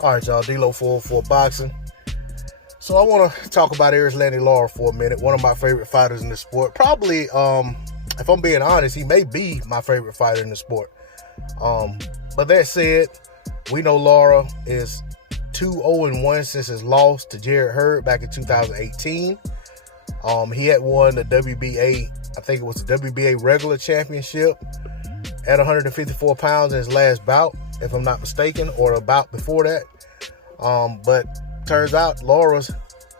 All right, y'all. D-Lo 404 Boxing. So I want to talk about Erislandy Lara for a minute. One of my favorite fighters in the sport. Probably, if I'm being honest, he may be my favorite fighter in the sport. But that said, we know Lara is 2-0-1 since his loss to Jarrett Hurd back in 2018. He had won the WBA, I think it was the WBA regular championship at 154 pounds in his last bout, if I'm not mistaken, or a bout before that. But turns out Lara's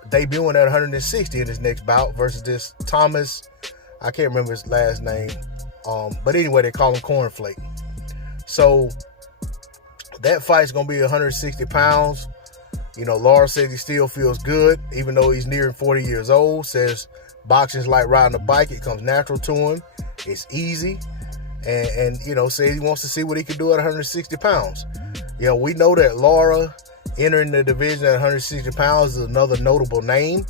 debuting at 160 in his next bout versus this Thomas, I can't remember his last name. But anyway, they call him Cornflake. So that fight's going to be 160 pounds. You know, Lara says he still feels good, even though he's nearing 40 years old. Says boxing's like riding a bike. It comes natural to him. It's easy. And you know, says he wants to see what he can do at 160 pounds. You know, we know that Lara entering the division at 160 pounds is another notable name.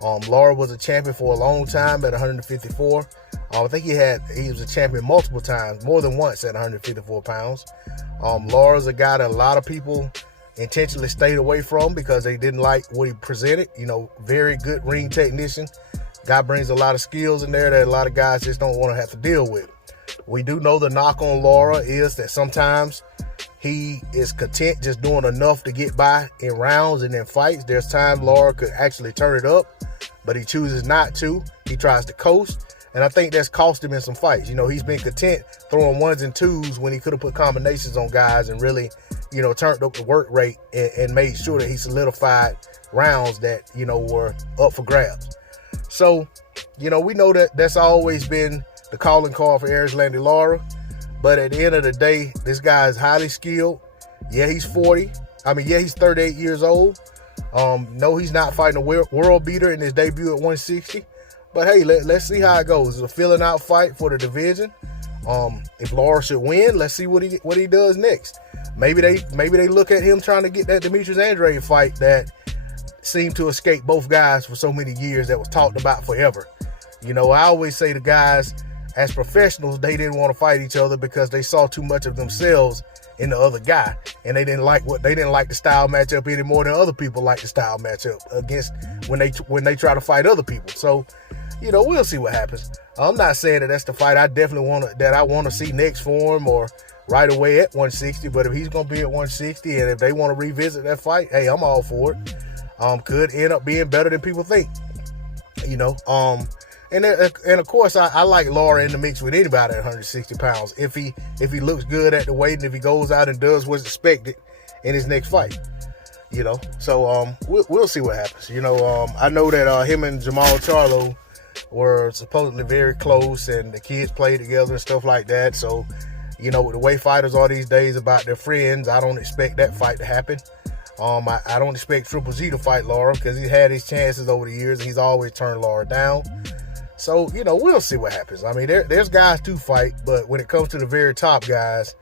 Lara was a champion for a long time at 154. I think he was a champion multiple times, more than once at 154 pounds. Lara's a guy that a lot of people intentionally stayed away from because they didn't like what he presented. You know, very good ring technician. Guy brings a lot of skills in there that a lot of guys just don't want to have to deal with. We do know the knock on Lara is that sometimes he is content just doing enough to get by in rounds and in fights. There's times Lara could actually turn it up, but he chooses not to. He tries to coast, and I think that's cost him in some fights. You know, he's been content throwing ones and twos when he could have put combinations on guys and really, you know, turned up the work rate and made sure that he solidified rounds that, you know, were up for grabs. So, you know, we know that that's always been the calling card for Erislandy Lara. But at the end of the day, this guy is highly skilled. Yeah, he's 40. He's 38 years old. No, he's not fighting a world beater in his debut at 160. But hey, let's see how it goes. It's a filling out fight for the division. If Lara should win, let's see what he does next. Maybe they look at him trying to get that Demetrius Andrade fight that seemed to escape both guys for so many years, that was talked about forever. You know, I always say the guys, as professionals, they didn't want to fight each other because they saw too much of themselves in the other guy, and they didn't like the style matchup any more than other people like the style matchup against when they try to fight other people. So, you know, we'll see what happens. I'm not saying that that's the fight I definitely want to see next for him or right away at 160. But if he's going to be at 160 and if they want to revisit that fight, hey, I'm all for it. Could end up being better than people think. You know, and of course I like Lara in the mix with anybody at 160 pounds if he looks good at the weight and if he goes out and does what's expected in his next fight. You know, so we'll see what happens. You know, I know that him and Jamal Charlo were supposedly very close and the kids played together and stuff like that. So, you know, with the way fighters are these days about their friends, I don't expect that fight to happen. I don't expect Triple G to fight Lara because he's had his chances over the years and he's always turned Lara down. So, you know, we'll see what happens. I mean, there's guys to fight, but when it comes to the very top guys,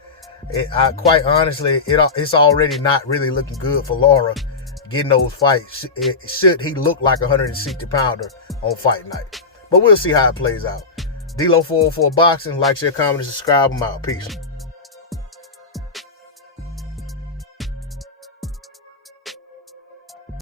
quite honestly, it's already not really looking good for Lara getting those fights. Should he look like a 160-pounder on fight night? But we'll see how it plays out. D-Lo 404 Boxing. Like, share, comment, and subscribe. I'm out. Peace.